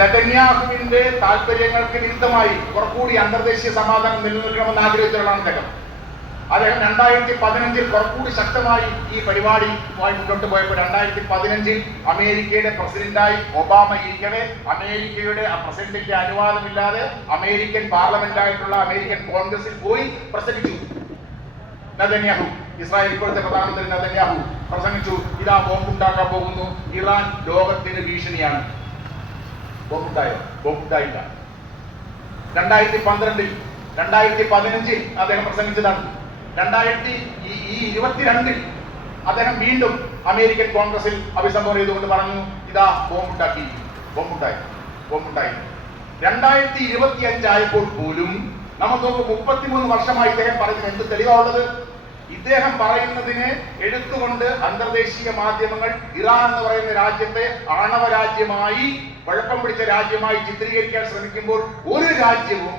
നെതന്യാഹുവിന്റെ താല്പര്യങ്ങൾക്ക് വിരുദ്ധമായി കുറച്ചുകൂടി അന്തർദേശീയ സമാധാനം നിലനിൽക്കണമെന്ന് ആഗ്രഹിച്ചവരാണ് അദ്ദേഹം 2015 കുറച്ചുകൂടി ശക്തമായി ഈ പരിപാടിയുമായി മുന്നോട്ട് പോയപ്പോൾ 2015 അമേരിക്കയുടെ പ്രസിഡന്റായി ഒബാമ ഇരിക്കവേ അമേരിക്കയുടെ പ്രസിഡന്റിന്റെ അനുവാദമില്ലാതെ അമേരിക്കൻ പാർലമെന്റായിട്ടുള്ള അമേരിക്കൻ കോൺഗ്രസിൽ പോയി പ്രസംഗിച്ചു. നെതന്യാഹു, ഇസ്രായേൽ ഇപ്പോഴത്തെ പ്രധാനമന്ത്രി നെതന്യാഹു പ്രസംഗിച്ചു, ഇതാ ബോംബുണ്ടാക്കാൻ പോകുന്നു, ഇറാൻ ലോകത്തിന് ഭീഷണിയാണ്. ബോംബുണ്ടായോ? ബോംബുണ്ടായില്ല. 2012 2015 അദ്ദേഹം പ്രസംഗിച്ചതാണ്. 2022 അദ്ദേഹം വീണ്ടും അമേരിക്കൻ കോൺഗ്രസിൽ അഭിസംബോധന ചെയ്തുകൊണ്ട് പറഞ്ഞു, ഇതാ ബോംബുണ്ടായി. 2025 ആയപ്പോൾ പോലും നമുക്ക് 33 വർഷമായി ഇദ്ദേഹം പറയുന്നത് എന്ത് തെളിവാണുള്ളത്? ഇദ്ദേഹം പറയുന്നതിനെ എടുത്തുകൊണ്ട് അന്തർദേശീയ മാധ്യമങ്ങൾ ഇറാൻ എന്ന് പറയുന്ന രാജ്യത്തെ ആണവ രാജ്യമായി, കുഴപ്പം പിടിച്ച രാജ്യമായി ചിത്രീകരിക്കാൻ ശ്രമിക്കുമ്പോൾ ഒരു രാജ്യവും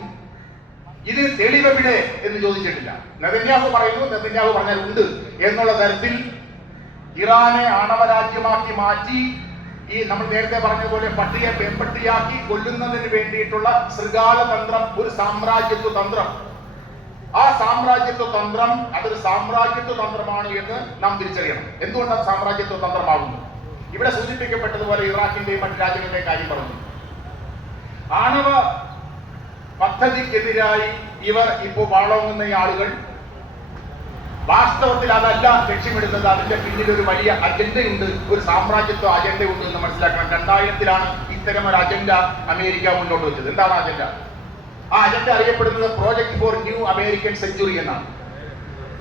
ഇതിന് തെളിവെവിടെ എന്ന് ചോദിച്ചിട്ടില്ല. നെതന്യാഹു പറയുന്നു, നെതന്യാഹു പറഞ്ഞാൽ ഉണ്ട് എന്നുള്ള തരത്തിൽ ഇറാനെ ആണവ രാജ്യമാക്കി മാറ്റി ഈ നമ്മൾ നേരത്തെ പറഞ്ഞതുപോലെ പട്ടിയെ പെൺപട്ടിയാക്കി കൊല്ലുന്നതിന് വേണ്ടിയിട്ടുള്ള ശൃഗാല തന്ത്രം, ഒരു സാമ്രാജ്യത്വ തന്ത്രം. ആ സാമ്രാജ്യത്വ തന്ത്രം അതൊരു സാമ്രാജ്യത്വ തന്ത്രമാണ് എന്ന് നാം തിരിച്ചറിയണം. എന്തുകൊണ്ടാണ് സാമ്രാജ്യത്വ തന്ത്രമാകുന്നു? ഇവിടെ സൂചിപ്പിക്കപ്പെട്ടതുപോലെ ഇറാഖിന്റെയും മറ്റു രാജ്യങ്ങളുടെയും കാര്യം പറഞ്ഞു. ആണവ പദ്ധതിക്കെതിരായി ഇവർ ഇപ്പോൾ വാളോങ്ങുന്ന ഈ ആളുകൾ വാസ്തവത്തിൽ അതല്ല ലക്ഷ്യമിടുന്നത്. അതിന്റെ പിന്നിൽ ഒരു വലിയ അജണ്ടയുണ്ട്, ഒരു സാമ്രാജ്യത്വ അജണ്ടയുണ്ട് എന്ന് മനസ്സിലാക്കണം. 2000 ഇത്തരം ഒരു അജണ്ട അമേരിക്ക മുന്നോട്ട് വെച്ചത്. എന്താണ് അജണ്ട? ആ അജണ്ട അറിയപ്പെടുന്നത് project for new American century എന്നാണ്.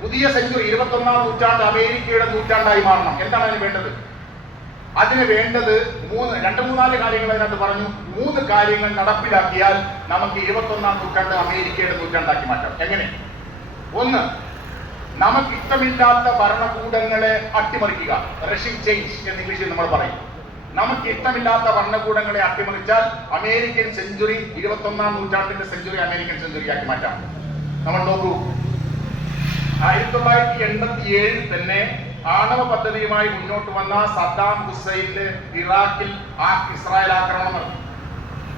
പുതിയ സെഞ്ചുറി, 21ാം നൂറ്റാണ്ട് അമേരിക്കയുടെ നൂറ്റാണ്ടായി മാറണം. എന്താണ് അതിന് വേണ്ടത്? അതിന് വേണ്ടത് 2-3-4 കാര്യങ്ങൾ അതിനകത്ത് പറഞ്ഞു. 3 കാര്യങ്ങൾ നടപ്പിലാക്കിയാൽ നമുക്ക് 21ാം നൂറ്റാണ്ട് അമേരിക്കയുടെ നൂറ്റാണ്ടാക്കി മാറ്റാം. എങ്ങനെ? 1, നമുക്ക് ഇഷ്ടമില്ലാത്ത ഭരണകൂടങ്ങളെ അട്ടിമറിക്കുക. റഷിംഗ് ചേഞ്ച് എന്ന് ഇംഗ്ലീഷിൽ നമ്മൾ പറയും. നമുക്ക് ഇഷ്ടമില്ലാത്ത ഭരണകൂടങ്ങളെ അട്ടിമറിച്ചാൽ അമേരിക്കൻ സെഞ്ചുറി, 21ാം നൂറ്റാണ്ടിന്റെ സെഞ്ചുറി അമേരിക്കൻ സെഞ്ചുറിയാക്കി മാറ്റാം. നമ്മൾ നോക്കൂ, 1987 തന്നെ ആണവ പദ്ധതിയുമായി മുന്നോട്ട് വന്ന സദ്ദാം ഹുസൈന് ഇറാഖിൽ ഇസ്രായേൽ ആക്രമണം നടത്തി.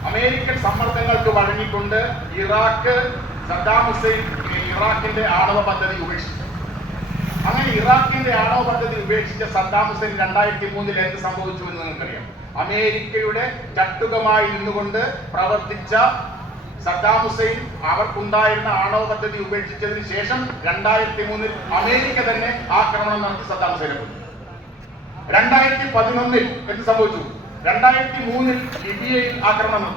അമേരിക്കൻ സമ്മർദ്ദങ്ങൾക്ക് വഴങ്ങിക്കൊണ്ട് സദ്ദാം ഹുസൈൻ ഇറാഖിന്റെ ആണവ പദ്ധതി ഉപേക്ഷിച്ചു. അങ്ങനെ ഇറാഖിന്റെ ആണവ പദ്ധതി ഉപേക്ഷിച്ച സദ്ദാം ഹുസൈൻ 2003 എന്ത് സംഭവിച്ചു എന്ന് നിങ്ങൾക്കറിയാം. അമേരിക്കയുടെ ചട്ടുകമായി ഇരുന്നുകൊണ്ട് പ്രവർത്തിച്ച സദ്ദാം ഹുസൈൻ അവർക്കുണ്ടായിരുന്ന ആണവ പദ്ധതി ഉപേക്ഷിച്ചതിന് ശേഷം 2003 അമേരിക്ക തന്നെ ആക്രമണം നടത്തി സദ്ദാം ഹുസൈനെ കൊന്നു. 2011 എന്ത് സംഭവിച്ചു? 2003 ലിബിയയിൽ ആക്രമണം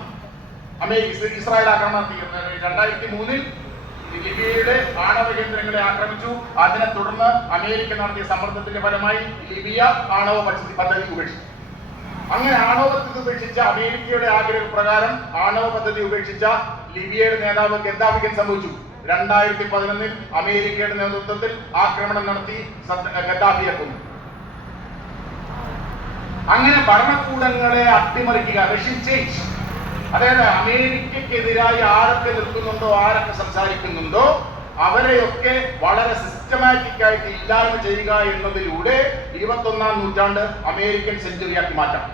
നടത്തി. ഇസ്രായേൽ ആക്രമണം നടത്തി. 2003 ലിബിയയുടെ ആണവ കേന്ദ്രങ്ങളെ ആക്രമിച്ചു. അതിനെ തുടർന്ന് അമേരിക്ക നടത്തിയ സമ്മർദ്ദത്തിന്റെ ഫലമായി ലിബിയ ആണവ പദ്ധതി ഉപേക്ഷിച്ചു. അങ്ങനെ ആണവ പദ്ധതി ഉപേക്ഷിച്ച അമേരിക്കയുടെ ആഗ്രഹപ്രകാരം ആണവ പദ്ധതി ഉപേക്ഷിച്ച ലിബിയയുടെ നേതാവ് ഗദ്ദാഫിക്ക് സംഭവിച്ചു. 2011 അമേരിക്കയുടെ നേതൃത്വത്തിൽ ആക്രമണം നടത്തി ഗദ്ദാഫിയെ കൊന്നു. അങ്ങനെ ഭരണകൂടങ്ങളെ അട്ടിമറിക്കുക, റഷ്യൻ ചേഞ്ച്. അതായത് അമേരിക്കക്കെതിരായി ആരൊക്കെ നിൽക്കുന്നുണ്ടോ, ആരൊക്കെ സംസാരിക്കുന്നുണ്ടോ അവരെയൊക്കെ വളരെ സിസ്റ്റമാറ്റിക് ആയിട്ട് ഇല്ലായ്മ ചെയ്യുക എന്നതിലൂടെ 21ാം നൂറ്റാണ്ട് അമേരിക്കൻ സെഞ്ചുറിയാക്കി മാറ്റാം.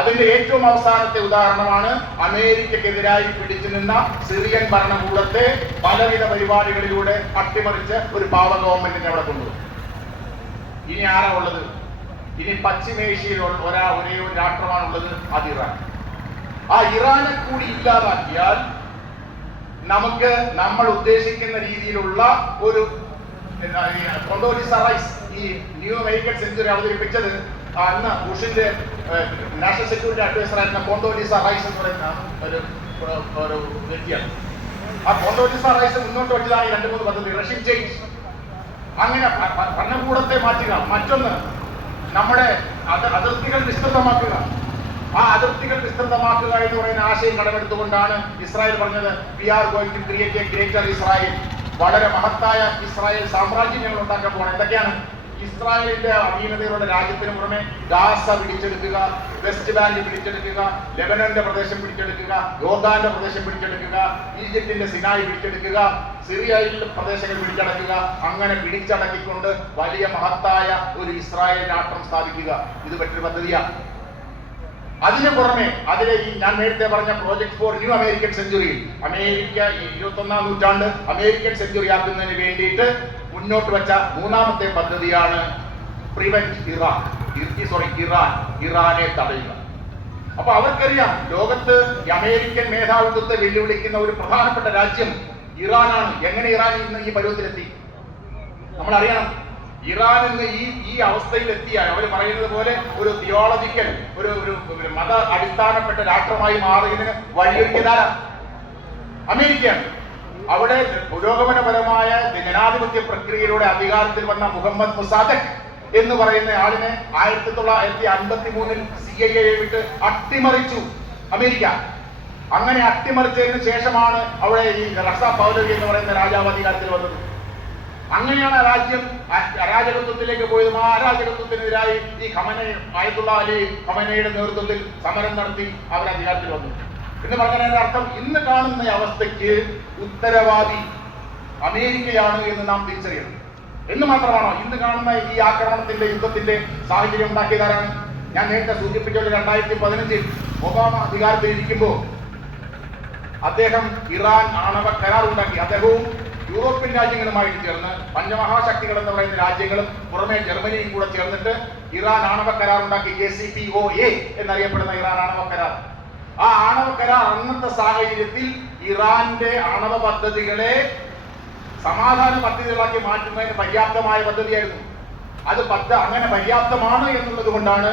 അതിന്റെ ഏറ്റവും അവസാനത്തെ ഉദാഹരണമാണ് അമേരിക്കക്കെതിരായി പിടിച്ചു നിന്ന സിറിയൻ ഭരണകൂടത്തെ പലവിധ പരിപാടികളിലൂടെ അട്ടിമറിച്ച് ഒരു പാവ ഗവൺമെന്റിനെ അവിടെ കൊണ്ടുപോകും. ഇനി ആരാ ഉള്ളത്? ഇനി പശ്ചിമേഷ്യയിൽ ഒരേ ഒരു രാഷ്ട്രമാണുള്ളത്, അത് ഇറാൻ. ആ ഇറാനെ കൂടി ഇല്ലാതാക്കിയാൽ നമുക്ക് നമ്മൾ ഉദ്ദേശിക്കുന്ന രീതിയിലുള്ള ഒരു കൊണ്ടോലിസ റൈസ്, ഈ ന്യൂ അമേരിക്കൻ സെഞ്ചുറി അവതരിപ്പിച്ചത് അന്ന് ബുഷിന്റെ നാഷണൽ സെക്യൂരിറ്റി അഡ്വൈസർ ആയിരുന്ന കൊണ്ടോലിസ റൈസ് എന്ന് പറയുന്ന ഒരു വ്യക്തിയാണ്. ആ കൊണ്ടോലിസ റൈസ് മുന്നോട്ട് വെച്ചതാണ് ഈ 2-3 പദ്ധതി. റഷ്യൻ ചേഞ്ച്, അങ്ങനെ ഭരണകൂടത്തെ മാറ്റുക. മറ്റൊന്ന്, നമ്മുടെ അതിർത്തികൾ വിസ്തൃതമാക്കുക. ആ അതിർത്തികൾ വിസ്തൃതമാക്കുക എന്ന് പറയുന്ന ആശയം കടമെടുത്തുകൊണ്ടാണ് ഇസ്രായേൽ പറഞ്ഞത്, we are going to create a greater Israel. വളരെ മഹത്തായ ഇസ്രായേൽ സാമ്രാജ്യം ഞങ്ങൾ ഉണ്ടാക്കാൻ പോകണം. എന്തൊക്കെയാണ്? ഇസ്രായേലിന്റെ അധീനതയിലുള്ള രാജ്യത്തിന് പുറമെ ഗാസ പിടിച്ചെടുക്കുക, വെസ്റ്റ് ബാങ്ക് പിടിച്ചെടുക്കുക, ലെബനന്റെ പ്രദേശം പിടിച്ചെടുക്കുക, യോർദാന്റെ പ്രദേശം പിടിച്ചെടുക്കുക, ഈജിപ്തിന്റെ സിനായി പിടിച്ചെടുക്കുക, സിറിയയിലെ പ്രദേശങ്ങൾ പിടിച്ചടക്കുക. അങ്ങനെ പിടിച്ചടക്കിക്കൊണ്ട് വലിയ മഹത്തായ ഒരു ഇസ്രായേൽ രാഷ്ട്രം സ്ഥാപിക്കുക. ഇത് മറ്റൊരു പദ്ധതിയാണ്. അതിന് പുറമെ അതിലെ ഈ ഞാൻ നേരത്തെ പറഞ്ഞ project for new American century, America ഈ 21ാം നൂറ്റാണ്ട് അമേരിക്കൻ സെഞ്ചുറി ആക്കുന്നതിന് വേണ്ടിയിട്ട് മുന്നോട്ട് വെച്ച മൂന്നാമത്തെ പദ്ധതിയാണ് പ്രിവെന്റ് ഇറാനെ തടയുക. അപ്പൊ അവർക്കറിയാം ലോകത്ത് അമേരിക്കൻ മേധാവിത്വത്തെ വെല്ലുവിളിക്കുന്ന ഒരു പ്രധാനപ്പെട്ട രാജ്യം ഇറാനാണ്. എങ്ങനെ ഇറാൻ ഇന്ന് ഈ പരുവത്തിലെത്തി നമ്മൾ അറിയണം. ഇറാൻ ഇന്ന് ഈ അവസ്ഥയിലെത്തിയാൽ അവർ പറയുന്നത് പോലെ ഒരു തിയോളജിക്കൽ ഒരു മത അടിസ്ഥാനപ്പെട്ട രാഷ്ട്രമായി മാറിയതിന് വഴിയൊരുക്കിയതാണ് അമേരിക്കയാണ്. അവിടെ പുരോഗമനപരമായ ജനാധിപത്യ പ്രക്രിയയിലൂടെ അധികാരത്തിൽ വന്ന മുഹമ്മദ് മുസാദക് എന്ന് പറയുന്ന ആളിനെ 1953 CIA വിട്ട് അട്ടിമറിച്ചു അമേരിക്ക. അങ്ങനെ അട്ടിമറിച്ചതിന് ശേഷമാണ് അവിടെ ഈ റസ പൗലവി എന്ന് പറയുന്ന രാജാവ് അധികാരത്തിൽ വന്നത്. അങ്ങനെയാണ് രാജ്യം അരാജകത്വത്തിലേക്ക് പോയതും. ആ അരാജകത്വത്തിനെതിരായി ഈ ആയത്തുള്ള അലി ഖമനയുടെ നേതൃത്വത്തിൽ സമരം നടത്തി അവർ അധികാരത്തിൽ വന്നു എന്ന് പറഞ്ഞതിന്റെ അർത്ഥം ഇന്ന് കാണുന്ന അവസ്ഥയ്ക്ക് ഉത്തരവാദി അമേരിക്കയാണ് എന്ന് നാം തിരിച്ചറിയണം. എന്ന് മാത്രമാണോ ഇന്ന് കാണുന്ന ഈ ആക്രമണത്തിന്റെ യുദ്ധത്തിന്റെ സാഹചര്യം ഉണ്ടാക്കിയതാരാണ്? ഞാൻ നേരത്തെ സൂചിപ്പിച്ചത് 2015 ഒബാമ അധികാരത്തിൽ ഇരിക്കുമ്പോൾ അദ്ദേഹം ഇറാൻ ആണവ കരാർ ഉണ്ടാക്കി. അദ്ദേഹവും യൂറോപ്യൻ രാജ്യങ്ങളുമായിട്ട് ചേർന്ന് പഞ്ചമഹാശക്തികൾ എന്ന് പറയുന്ന രാജ്യങ്ങളും പുറമെ ജർമ്മനിയും കൂടെ ചേർന്നിട്ട് ഇറാൻ ആണവ കരാർ ഉണ്ടാക്കി. JCPOA എന്നറിയപ്പെടുന്ന ഇറാൻ ആണവ കരാർ. ആ ആണവ കരാർ അന്നത്തെ സാഹചര്യത്തിൽ ഇറാന്റെ ആണവ പദ്ധതികളെ സമാധാന പദ്ധതികളാക്കി മാറ്റുന്നതിന് പര്യാപ്തമായ പദ്ധതിയായിരുന്നു. അത് അങ്ങനെ പര്യാപ്തമാണ് എന്നുള്ളത് കൊണ്ടാണ്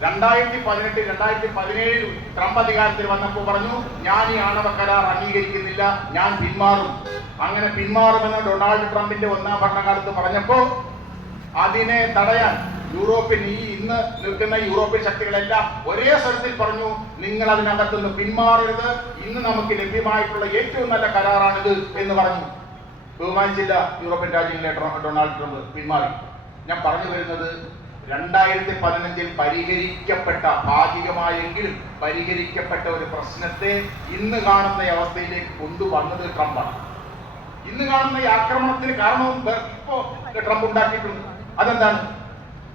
2018, 2017 ട്രംപ് അധികാരത്തിൽ വന്നപ്പോൾ പറഞ്ഞു, ഞാൻ ഈ ആണവ കരാർ അംഗീകരിക്കുന്നില്ല, ഞാൻ പിന്മാറും. അങ്ങനെ പിന്മാറുമെന്ന് ഡൊണാൾഡ് ട്രംപിന്റെ 1ാം ഭരണകാലത്ത് പറഞ്ഞപ്പോൾ അതിനെ തടയാൻ ഇന്ന് നിൽക്കുന്ന യൂറോപ്യൻ ശക്തികളെല്ലാം ഒരേ സ്വരത്തിൽ പറഞ്ഞു, നിങ്ങൾ അതിനകത്തുനിന്ന് പിന്മാറരുത്, ഇന്ന് നമുക്ക് ലഭ്യമായിട്ടുള്ള ഏറ്റവും നല്ല കരാറാണിത് എന്ന് പറഞ്ഞു. ബഹുമാനിച്ചില്ല യൂറോപ്യൻ രാജ്യങ്ങളിലെ ഡൊണാൾഡ് ട്രംപ് പിന്മാറി. ഞാൻ പറഞ്ഞു വരുന്നത് 2015 പരിഹരിക്കപ്പെട്ട, ഭാഗികമായെങ്കിലും പരിഹരിക്കപ്പെട്ട ഒരു പ്രശ്നത്തെ ഇന്ന് കാണുന്ന അവസ്ഥയിലേക്ക് കൊണ്ടുവന്നത് ട്രംപാണ്. ഇന്ന് കാണുന്ന ഈ ആക്രമണത്തിന് കാരണവും ഇപ്പോ ട്രംപ് ഉണ്ടാക്കിയിട്ടുണ്ട്. അതെന്താണ്?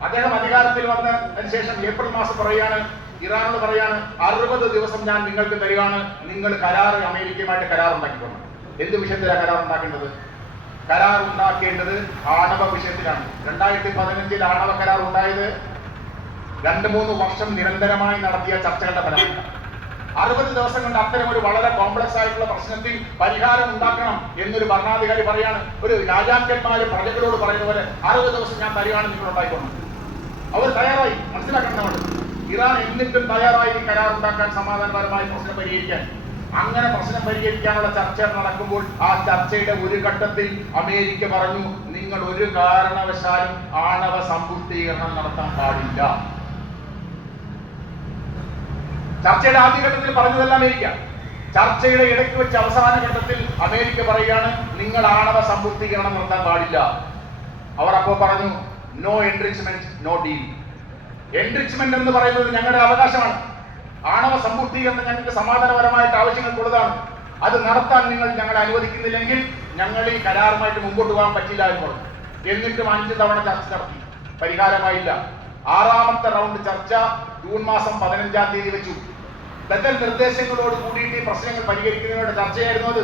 അദ്ദേഹം അധികാരത്തിൽ വന്നതിന് ശേഷം ഏപ്രിൽ മാസം പറയാണ്, ഇറാനോട് പറയാണ്, 60 ദിവസം ഞാൻ നിങ്ങൾക്ക് തരികയാണ്, നിങ്ങൾ അമേരിക്കയുമായിട്ട് കരാർ ഉണ്ടാക്കിക്കൊണ്ട്. എന്ത് വിഷയത്തിലാണ് കരാർ ഉണ്ടാക്കേണ്ടത്? കരാർ ഉണ്ടാക്കേണ്ടത് ആണവ വിഷയത്തിലാണ്. 2015 ആണവ കരാർ ഉണ്ടായത് 2-3 വർഷം നിരന്തരമായി നടത്തിയ ചർച്ചകളുടെ ഫലമാണ്. 60 ദിവസം കൊണ്ട് അത്തരം ഒരു വളരെ കോംപ്ലക്സ് ആയിട്ടുള്ള പ്രശ്നത്തിൽ പരിഹാരം ഉണ്ടാക്കണം എന്നൊരു ഭരണാധികാരി പറയാണ്. ഒരു രാജാക്കന്മാര് പ്രജകളോട് പറയുന്ന പോലെ 60 ദിവസം ഞാൻ തരികയാണ്, നിങ്ങൾ ഉണ്ടായിക്കൊണ്ട്. അവർ തയ്യാറായി. മനസ്സിലാക്കണം നമ്മൾ. ഇറാൻ എന്നിട്ടും തയ്യാറായി കരാർ ഉണ്ടാക്കാൻ, സമാധാനപരമായി പ്രശ്നം പരിഹരിക്കാൻ. അങ്ങനെ പ്രശ്നം പരിഹരിക്കാനുള്ള ചർച്ച നടക്കുമ്പോൾ ആ ചർച്ചയുടെ ഒരു ഘട്ടത്തിൽ അമേരിക്ക പറഞ്ഞു, നിങ്ങൾ ഒരു കാരണവശാലും ആണവ സമ്പുഷ്ടീകരണം നടത്താൻ പാടില്ല. ചർച്ചയുടെ ആദ്യഘട്ടത്തിൽ പറഞ്ഞതല്ല അമേരിക്ക. ചർച്ചയുടെ ഇടയ്ക്ക് വെച്ച് അവസാന ഘട്ടത്തിൽ അമേരിക്ക പറയുകയാണ്, നിങ്ങൾ ആണവ സമ്പുഷ്ടീകരണം നടത്താൻ പാടില്ല. അവർ അപ്പോൾ പറഞ്ഞു, no enrichment, no deal. Enrichment എന്ന് പറയുന്നത് ഞങ്ങളുടെ അവകാശമാണ്. ആണവ സമ്പുഷ്ടീകരണം ഞങ്ങൾക്ക് സമാധാനപരമായിട്ട് ആവശ്യങ്ങൾക്കുള്ളതാണ്. അത് നടത്താൻ നിങ്ങൾ ഞങ്ങളെ അനുവദിക്കുന്നില്ലെങ്കിൽ ഞങ്ങൾ ഈ കരാറുമായിട്ട് മുമ്പോട്ട് പോകാൻ പറ്റില്ല എന്ന് പറഞ്ഞു. എന്നിട്ടും 5 തവണ ചർച്ച നടത്തി, പരിഹാരമായില്ല. 6ാമത്തെ റൗണ്ട് ചർച്ച ജൂൺ മാസം 15-ാം തീയതി വെച്ചു. ബദൽ നിർദ്ദേശങ്ങളോട് കൂടിയിട്ട് ഈ പ്രശ്നങ്ങൾ പരിഹരിക്കുന്നതിനുള്ള ചർച്ചയായിരുന്നു അത്.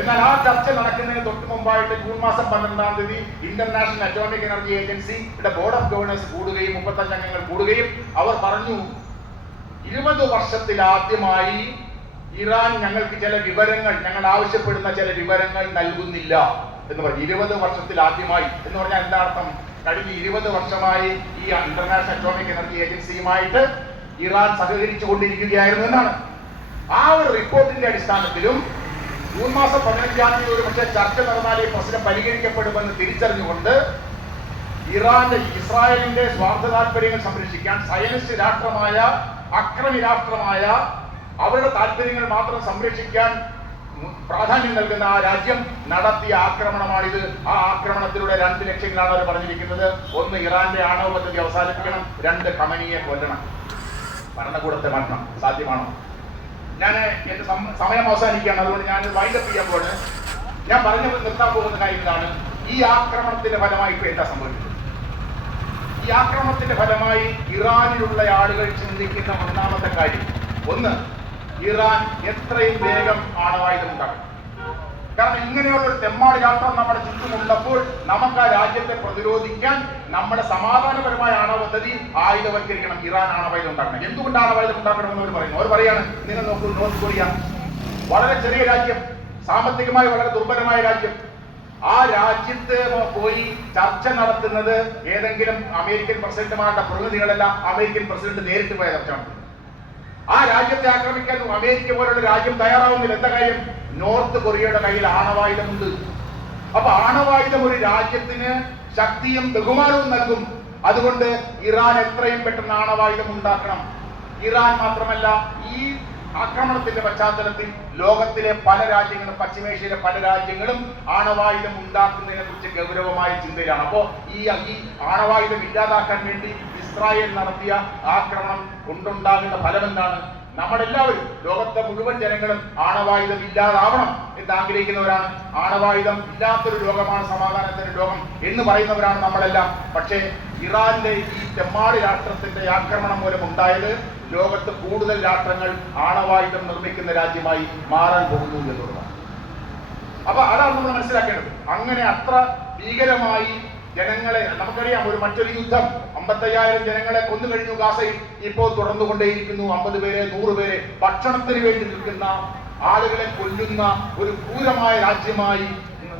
എന്നാൽ ആ ചർച്ച നടക്കുന്നതിന് തൊട്ട് മുമ്പായിട്ട് ജൂൺ മാസം 12-ാം തീയതി ഇന്റർനാഷണൽ അറ്റോമിക് എനർജി ഏജൻസിയുടെ ബോർഡ് ഓഫ് ഗവർണേഴ്സ് കൂടുകയും 35 അംഗങ്ങൾ കൂടുകയും അവർ പറഞ്ഞു, 20 വർഷത്തിലാദ്യമായി ഇറാൻ ഞങ്ങൾക്ക് ചില വിവരങ്ങൾ, ഞങ്ങൾ ആവശ്യപ്പെടുന്ന ചില വിവരങ്ങൾ നൽകുന്നില്ല എന്ന് പറഞ്ഞു. 20 വർഷത്തിലാദ്യമായി എന്ന് പറഞ്ഞാൽ എന്താ അർത്ഥം? കഴിഞ്ഞ 20 വർഷമായി ഈ ഇന്റർനാഷണൽ അറ്റോമിക് എനർജി ഏജൻസിയുമായിട്ട് ഇറാൻ സഹകരിച്ചു കൊണ്ടിരിക്കുകയായിരുന്നു എന്നാണ്. ആ ഒരു റിപ്പോർട്ടിന്റെ അടിസ്ഥാനത്തിലും ജൂൺ മാസം 15-ാം തീയതി ഒരു പക്ഷേ ചർച്ച നടന്നാൽ ഈ പ്രശ്നം പരിഹരിക്കപ്പെടുമെന്ന് തിരിച്ചറിഞ്ഞുകൊണ്ട് ഇസ്രായേലിന്റെ സ്വാർത്ഥ താല്പര്യങ്ങൾ സംരക്ഷിക്കാൻ, സയനിസ്റ്റ് രാഷ്ട്രമായ, അക്രമി രാഷ്ട്രമായ, അവരുടെ താല്പര്യങ്ങൾ മാത്രം സംരക്ഷിക്കാൻ പ്രാധാന്യം നൽകുന്ന ആ രാജ്യം നടത്തിയ ആക്രമണമാണിത്. ആ ആക്രമണത്തിലൂടെ 2 ലക്ഷ്യങ്ങളാണ് അവർ പറഞ്ഞിരിക്കുന്നത്. 1, ഇറാന്റെ ആണവ പദ്ധതി അവസാനിപ്പിക്കണം. 2, ഖമനിയെ കൊല്ലണം. ഭരണകൂടത്തെ മാറ്റണം. സാധ്യമാണോ? ഞാൻ എന്റെ സമയം അവസാനിക്കുകയാണ്, അതുകൊണ്ട് ഞാൻ വൈൻഡപ്പ് ചെയ്യുമ്പോൾ ഞാൻ പറഞ്ഞു നിർത്താൻ പോകുന്ന കാര്യങ്ങളാണ്. ഈ ആക്രമണത്തിന്റെ ഫലമായി ഇപ്പൊ എന്താ സംഭവിച്ചത്? ഈ ഈ ആക്രമണത്തിന്റെ ഫലമായി ഇറാനിലുള്ള ആളുകൾ ചിന്തിക്കുന്ന ഒന്നാമത്തെ കാര്യം, ഒന്ന്, ഇറാൻ എത്രയും വേഗം ആണവായുധം ഉണ്ടാക്കും. കാരണം ഇങ്ങനെയുള്ള ഒരു തെമ്മാടി രാഷ്ട്രം നമ്മുടെ ചുറ്റുമുള്ളപ്പോൾ നമുക്ക് ആ രാജ്യത്തെ പ്രതിരോധിക്കാൻ നമ്മുടെ സമാധാനപരമായ ആണവ പദ്ധതി ആയുധവൽക്കരിക്കണം. ഇറാൻ ആണവായുധം ഉണ്ടാക്കണം. എന്തുകൊണ്ട് ആണവായുധം ഉണ്ടാക്കണമെന്ന് അവർ പറയുന്നു. അവർ പറയാണ്, നിങ്ങൾ നോക്കൂ, നോർത്ത് കൊറിയ വളരെ ചെറിയ രാജ്യം, സാമ്പത്തികമായി വളരെ ദുർബലമായ രാജ്യം. ആ രാജ്യത്ത് പോയി ചർച്ച നടത്തുന്നത് ഏതെങ്കിലും അമേരിക്കൻ പ്രസിഡന്റുമാരുടെ പ്രതിനിധികളല്ല, അമേരിക്കൻ പ്രസിഡന്റ് നേരിട്ട് പോയ ചർച്ച നടത്തുന്നത്. ആ രാജ്യത്തെ ആക്രമിക്കാൻ അമേരിക്ക പോലുള്ള രാജ്യം തയ്യാറാവുന്നില്ല. എന്താ കാര്യം? നോർത്ത് കൊറിയയുടെ കയ്യിൽ ആണവായുധമുണ്ട്. അപ്പൊ ആണവായുധം ഒരു രാജ്യത്തിന് ശക്തിയും ബഹുമാനവും നൽകും. അതുകൊണ്ട് ഇറാൻ എത്രയും പെട്ടെന്ന് ആണവായുധം ഉണ്ടാക്കണം. ഇറാൻ മാത്രമല്ല, ഈ ആക്രമണത്തിന്റെ പശ്ചാത്തലത്തിൽ ലോകത്തിലെ പല രാജ്യങ്ങളും, പശ്ചിമേഷ്യയിലെ പല രാജ്യങ്ങളും ആണവായുധം ഉണ്ടാക്കുന്നതിനെ കുറിച്ച് ഗൗരവമായ ചിന്തയിലാണ്. അപ്പോ ഈ ആണവായുധം ഇല്ലാതാക്കാൻ വേണ്ടി ഇസ്രായേൽ നടത്തിയ ആക്രമണം കൊണ്ടുണ്ടാകുന്ന ഫലം എന്താണ്? നമ്മളെല്ലാവരും, ലോകത്തെ മുഴുവൻ ജനങ്ങളും ആണവായുധം ഇല്ലാതാവണം എന്ന് ആഗ്രഹിക്കുന്നവരാണ്. ആണവായുധം ഇല്ലാത്തൊരു ലോകമാണ് സമാധാനത്തിന്റെ ലോകം എന്ന് പറയുന്നവരാണ് നമ്മളെല്ലാം. പക്ഷേ ഇറാന്റെ ഈ തെമ്മാടി രാഷ്ട്രത്തിന്റെ ആക്രമണം മൂലം ഉണ്ടായത് ലോകത്ത് കൂടുതൽ രാഷ്ട്രങ്ങൾ ആണവായുധം നിർമ്മിക്കുന്ന രാജ്യമായി മാറാൻ പോകുന്നു എന്നുള്ളതാണ്. അപ്പൊ അതാണ് നമ്മൾ മനസ്സിലാക്കേണ്ടത്. അങ്ങനെ അത്ര ഭീകരമായി ജനങ്ങളെ, നമുക്കറിയാം, മറ്റൊരു യുദ്ധം 55,000 ജനങ്ങളെ കൊന്നു കഴിഞ്ഞു ഗാസയിൽ. ഇപ്പോൾ തുടർന്നുകൊണ്ടേയിരിക്കുന്നു. 50 പേരെ 100 പേരെ ഭക്ഷണത്തിന് വേണ്ടി നിൽക്കുന്ന ആളുകളെ കൊല്ലുന്ന ഒരു ക്രൂരമായ രാജ്യമായി,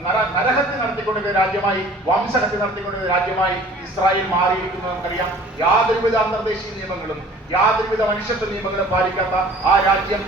നരഹത്യ നടത്തിക്കൊണ്ടിരുന്ന രാജ്യമായി, വംശഹത്യ നടത്തിക്കൊണ്ടിരുന്ന രാജ്യമായി ഇസ്രായേൽ മാറിയിരിക്കുന്നത് നമുക്കറിയാം. യാതൊരുവിധ അന്തർദേശീയ നിയമങ്ങളും യാതൊരുവിധ മനുഷ്യത്വ നിയമങ്ങളും പാലിക്കാത്ത ആ രാജ്യം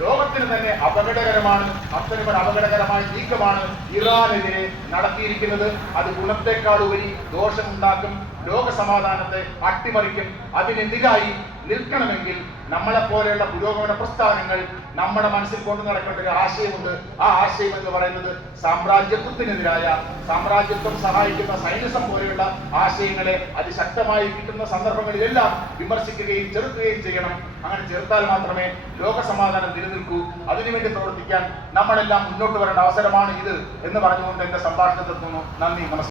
ലോകത്തിന് തന്നെ അപകടകരമാണ്. അത്തരമൊരു അപകടകരമായ നീക്കമാണ് ഇറാനെതിരെ നടത്തിയിരിക്കുന്നത്. അത് ഗുണത്തെക്കാളുപരി ദോഷമുണ്ടാക്കും, ലോക സമാധാനത്തെ അട്ടിമറിക്കും. അതിനെതിരായി നിൽക്കണമെങ്കിൽ നമ്മളെപ്പോലെയുള്ള പുരോഗമന പ്രസ്ഥാനങ്ങൾ നമ്മുടെ മനസ്സിൽ കൊണ്ടു നടക്കേണ്ട ഒരു ആശയമുണ്ട്. ആ ആശയം എന്ന് പറയുന്നത് സാമ്രാജ്യത്വത്തിനെതിരായ, സാമ്രാജ്യത്വം സഹായിക്കുന്ന സൈനിസം പോലെയുള്ള ആശയങ്ങളെ അതിശക്തമായി കിട്ടുന്ന സന്ദർഭങ്ങളിലെല്ലാം വിമർശിക്കുകയും ചെറുക്കുകയും ചെയ്യണം. അങ്ങനെ ചെറുത്താൽ മാത്രമേ ലോക സമാധാനം നിലനിൽക്കൂ. അതിനുവേണ്ടി പ്രവർത്തിക്കാൻ നമ്മളെല്ലാം മുന്നോട്ട് വരേണ്ട അവസരമാണ് ഇത് എന്ന് പറഞ്ഞുകൊണ്ട് എന്റെ സംഭാഷണത്തിൽ നിന്നു നന്ദി, നമസ്കാരം.